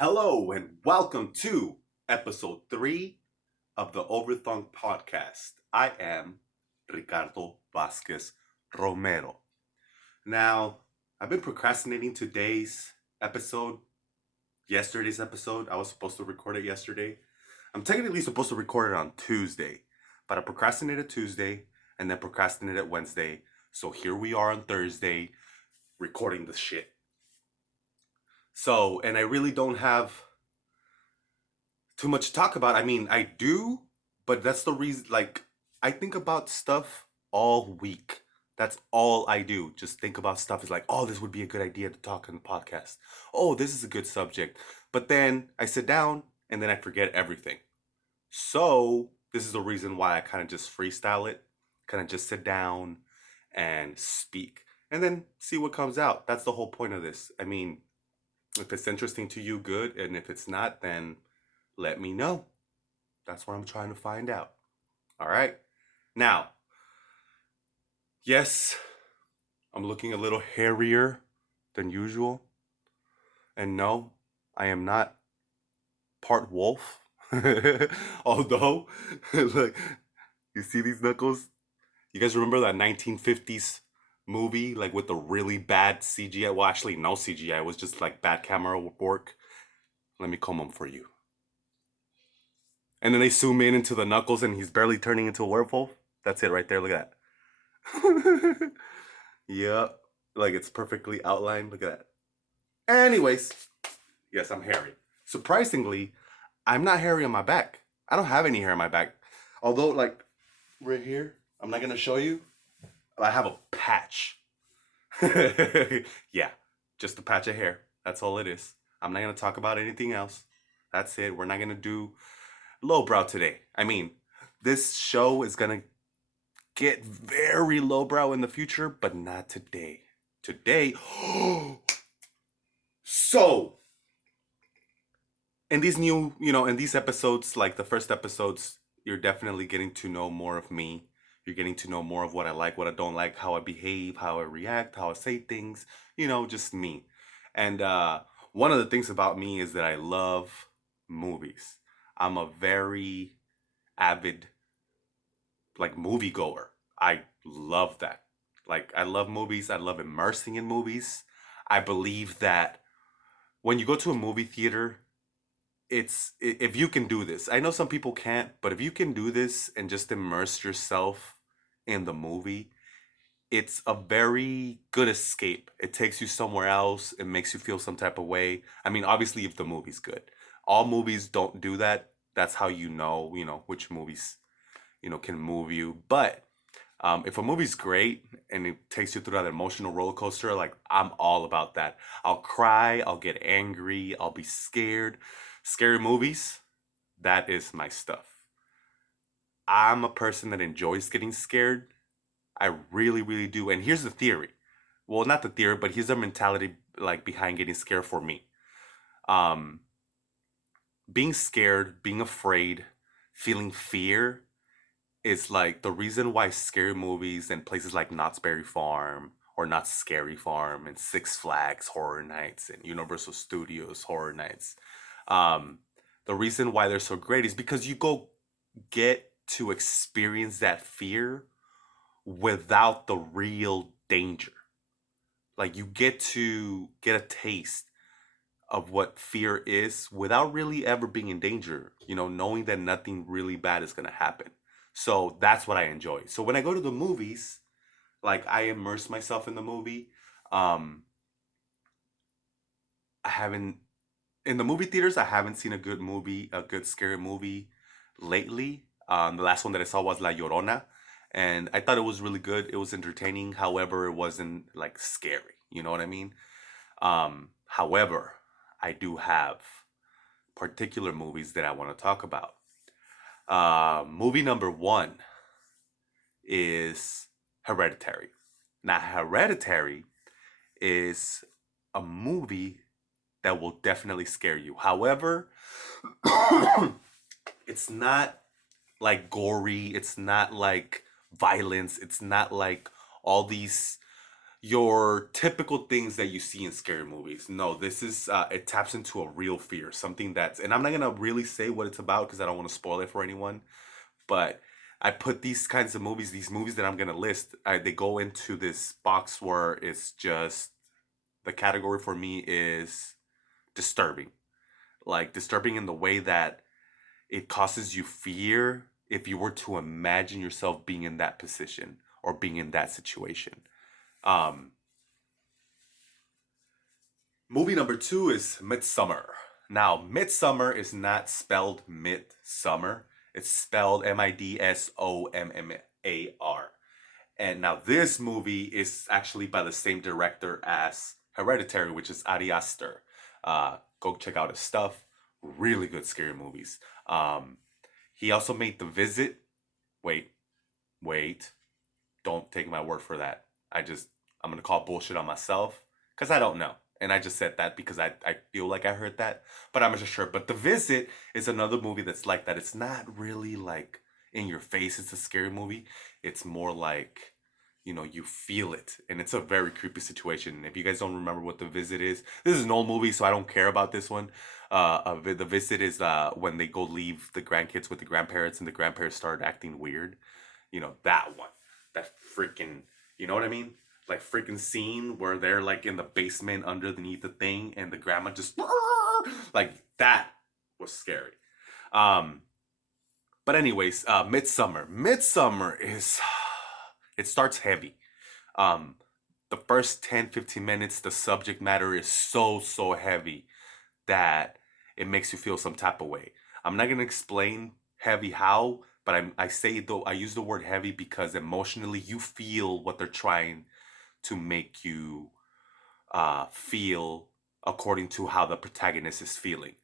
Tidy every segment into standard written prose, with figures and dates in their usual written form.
Hello and welcome to episode 3 of the OVERTHUNK Podcast. I am Ricardo Vasquez Romero. Now, I've been procrastinating yesterday's episode. I was supposed to record it yesterday. I'm technically supposed to record it on Tuesday, but I procrastinated Tuesday and then procrastinated Wednesday. So here we are on Thursday recording this shit. And I really don't have too much to talk about. I mean, I do, but that's the reason. I think about stuff all week. That's all I do. Just think about stuff. It's like, oh, this would be a good idea to talk on the podcast. Oh, this is a good subject. But then I sit down and then I forget everything. So this is the reason why I kind of just freestyle it, kind of just sit down and speak and then see what comes out. That's the whole point of this. I mean, if it's interesting to you, good. And if it's not, then let me know. That's what I'm trying to find out. All right. Now, yes, I'm looking a little hairier than usual. And no, I am not part wolf. Although, look, you see these knuckles? You guys remember that 1950s movie, like with the really bad CGI? Well, actually, no CGI. It was just like bad camera work. Let me comb them for you. And then they zoom in into the knuckles and he's barely turning into a werewolf. That's it right there. Look at that. Yep. Like it's perfectly outlined. Look at that. Anyways, yes, I'm hairy. Surprisingly, I'm not hairy on my back. I don't have any hair on my back. Although, like, right here, I'm not going to show you. I have a patch. Yeah, just a patch of hair. That's all it is. I'm not going to talk about anything else. That's it. We're not going to do lowbrow today. I mean, this show is going to get very lowbrow in the future, but not today. Today, so in these episodes, like the first episodes, you're definitely getting to know more of me. You're getting to know more of what I like, what I don't like, how I behave, how I react, how I say things, just me. And one of the things about me is that I love movies. I'm a very avid, like, moviegoer. I love that. Like, I love movies. I love immersing in movies. I believe that when you go to a movie theater, if you can do this, I know some people can't, but if you can do this and just immerse yourself in the movie, it's a very good escape. It takes you somewhere else. It makes you feel some type of way. I mean, obviously, if the movie's good. All movies don't do that. That's how which movies, can move you. But if a movie's great and it takes you through that emotional roller coaster, like I'm all about that. I'll cry, I'll get angry, I'll be scared. Scary movies, that is my stuff. I'm a person that enjoys getting scared. I really, really do. And here's the theory. Well, not the theory, but here's the mentality like behind getting scared for me. Um, Being scared, being afraid, feeling fear is like the reason why scary movies and places like Knott's Berry Farm or Not Scary Farm and Six Flags Horror Nights and Universal Studios Horror Nights, um, the reason why they're so great is because you go get to experience that fear without the real danger. Like you get to get a taste of what fear is without really ever being in danger, knowing that nothing really bad is going to happen. So that's what I enjoy. So when I go to the movies, like I immerse myself in the movie. Um, I haven't in the movie theaters. I haven't seen a good scary movie lately. The last one that I saw was La Llorona, and I thought it was really good. It was entertaining. However, it wasn't like scary. You know what I mean? However, I do have particular movies that I want to talk about. Movie number one is Hereditary. Now, Hereditary is a movie that will definitely scare you. However, it's not like gory. It's not like violence. It's not like all these your typical things that you see in scary movies. No, this is it taps into a real fear, something that's, and I'm not gonna really say what it's about because I don't want to spoil it for anyone. But I put these kinds of movies, these movies that I'm gonna list, they go into this box where it's just the category for me is disturbing, like disturbing in the way that it causes you fear if you were to imagine yourself being in that position or being in that situation. Um, Movie number two is Midsummer. Now, Midsummer is not spelled midsummer. It's spelled Midsomar. And now this movie is actually by the same director as Hereditary, which is Ari Aster. Go check out his stuff. Really good scary movies. He also made The Visit. Wait, wait. Don't take my word for that. I'm gonna call bullshit on myself because I don't know. And I just said that because I feel like I heard that, but I'm not sure. But The Visit is another movie that's like that. It's not really like in your face. It's a scary movie. It's more like, you feel it, and it's a very creepy situation. If you guys don't remember what The Visit is, this is an old movie, so I don't care about this one. The Visit is when they go leave the grandkids with the grandparents, and the grandparents start acting weird. That one, that freaking, you know what I mean? Like freaking scene where they're like in the basement underneath the thing, and the grandma just like that was scary. Um, but anyways, Midsummer. Midsummer is it starts heavy. Um, the first 10-15 minutes, the subject matter is so heavy that it makes you feel some type of way. I'm not gonna explain heavy how, but I say though I use the word heavy because emotionally you feel what they're trying to make you feel according to how the protagonist is feeling.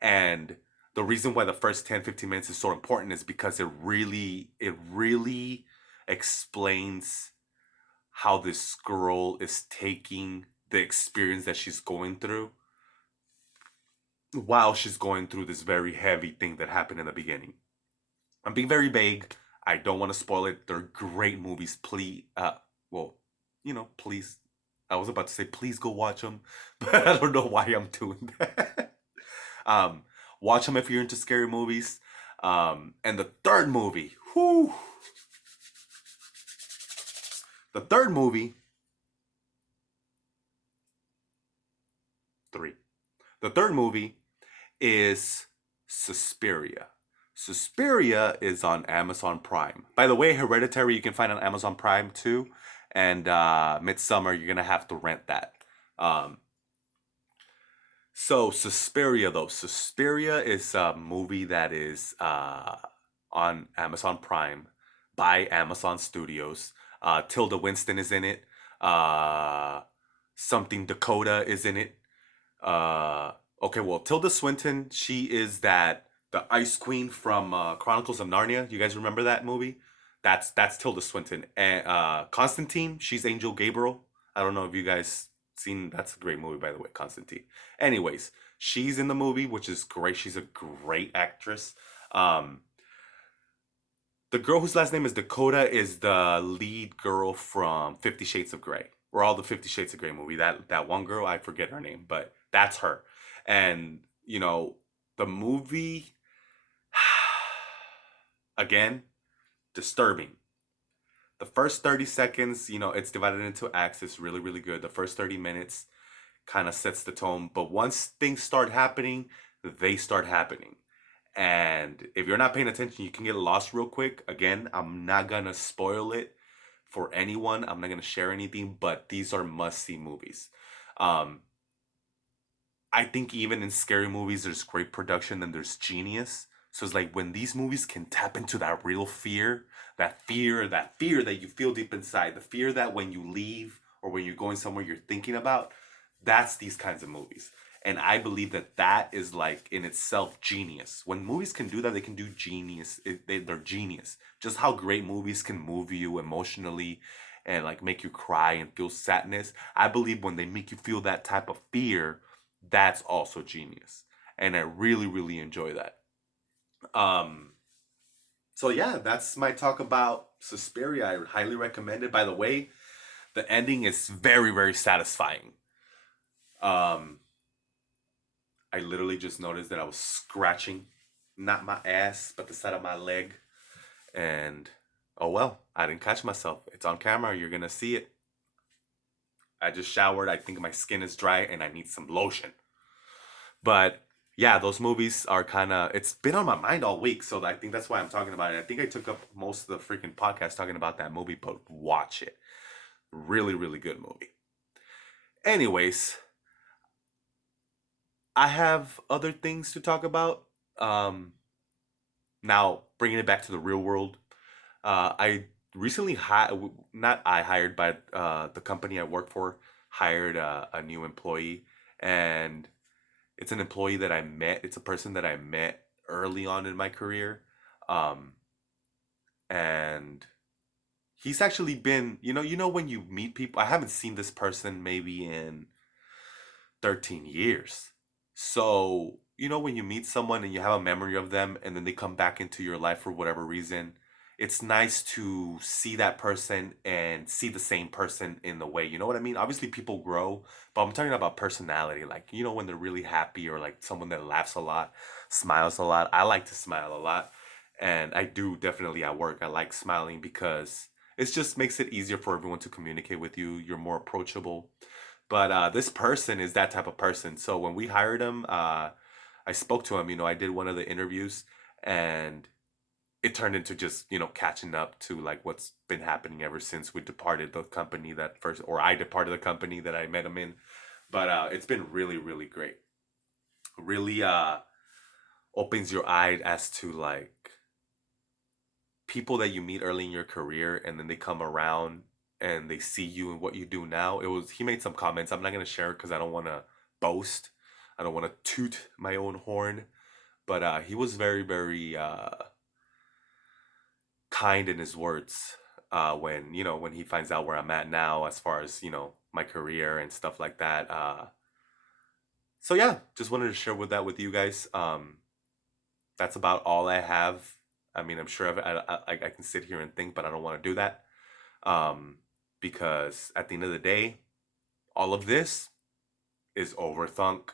And the reason why the first 10-15 minutes is so important is because it really explains how this girl is taking the experience that she's going through while she's going through this very heavy thing that happened in the beginning. I'm being very vague. I don't want to spoil it. They're great movies. Please, well, please. I was about to say please go watch them, but I don't know why I'm doing that. um, Watch them if you're into scary movies. And the third movie, whoo, the third movie, three. The third movie is Suspiria. Suspiria is on Amazon Prime. By the way, Hereditary you can find on Amazon Prime too, and Midsummer you're gonna have to rent that. Um, so Suspiria though, Suspiria is a movie that is on Amazon Prime by Amazon Studios. Tilda Winston is in it. Uh, Something Dakota is in it. Uh, okay, well, Tilda Swinton, she is the Ice Queen from Chronicles of Narnia. You guys remember that movie? That's Tilda Swinton. And Constantine, she's Angel Gabriel. I don't know if you guys seen. That's a great movie, by the way, Constantine. Anyways, she's in the movie, which is great. She's a great actress. Um, the girl whose last name is Dakota is the lead girl from 50 Shades of Grey, or all the 50 Shades of Grey movie. That one girl, I forget her name, but that's her. And the movie again, disturbing. The first 30 seconds, it's divided into acts. It's really, really good. The first 30 minutes kind of sets the tone. But once things start happening, they start happening. And if you're not paying attention, you can get lost real quick. Again, I'm not going to spoil it for anyone. I'm not going to share anything, but these are must-see movies. Um, I think even in scary movies, there's great production and there's genius. So it's like when these movies can tap into that real fear, that fear that you feel deep inside, the fear that when you leave or when you're going somewhere you're thinking about, that's these kinds of movies. And I believe that is like in itself genius. When movies can do that, they can do genius. They're genius. Just how great movies can move you emotionally and like make you cry and feel sadness. I believe when they make you feel that type of fear, that's also genius. And I really, really enjoy that. Um, so yeah, that's my talk about Suspiria. I highly recommend it. By the way, The ending is very, very satisfying. Um, I literally just noticed that I was scratching, not my ass, but the side of my leg. And oh well, I didn't catch myself. It's on camera. You're gonna see it. I just showered. I think my skin is dry and I need some lotion. But yeah, those movies are kind of, it's been on my mind all week. So I think that's why I'm talking about it. I think I took up most of the freaking podcast talking about that movie, but watch it. Really, really good movie. Anyways, I have other things to talk about. Um, Now, bringing it back to the real world, I recently not I hired, but the company I work for hired a new employee, and it's an employee that I met. It's a person that I met early on in my career, um, and he's actually been, when you meet people. I haven't seen this person maybe in 13 years. So, when you meet someone and you have a memory of them and then they come back into your life for whatever reason, it's nice to see that person and see the same person in the way. You know what I mean? Obviously, people grow, but I'm talking about personality. Like, when they're really happy or like someone that laughs a lot, smiles a lot. I like to smile a lot. And I do definitely at work. I like smiling because it just makes it easier for everyone to communicate with you. You're more approachable, but this person is that type of person. So when we hired him, I spoke to him. I did one of the interviews, and it turned into just catching up to like what's been happening ever since we departed the company that first, or I departed the company that I met him in. But it's been really, really great. Really opens your eye as to like people that you meet early in your career, and then they come around and they see you and what you do now. He made some comments. I'm not gonna share it because I don't want to boast. I don't want to toot my own horn. But he was very, very kind in his words when he finds out where I'm at now, as far as my career and stuff like that. So yeah, just wanted to share with that with you guys. That's about all I have. I mean, I'm sure I can sit here and think, but I don't want to do that. Um, because at the end of the day, all of this is overthunk.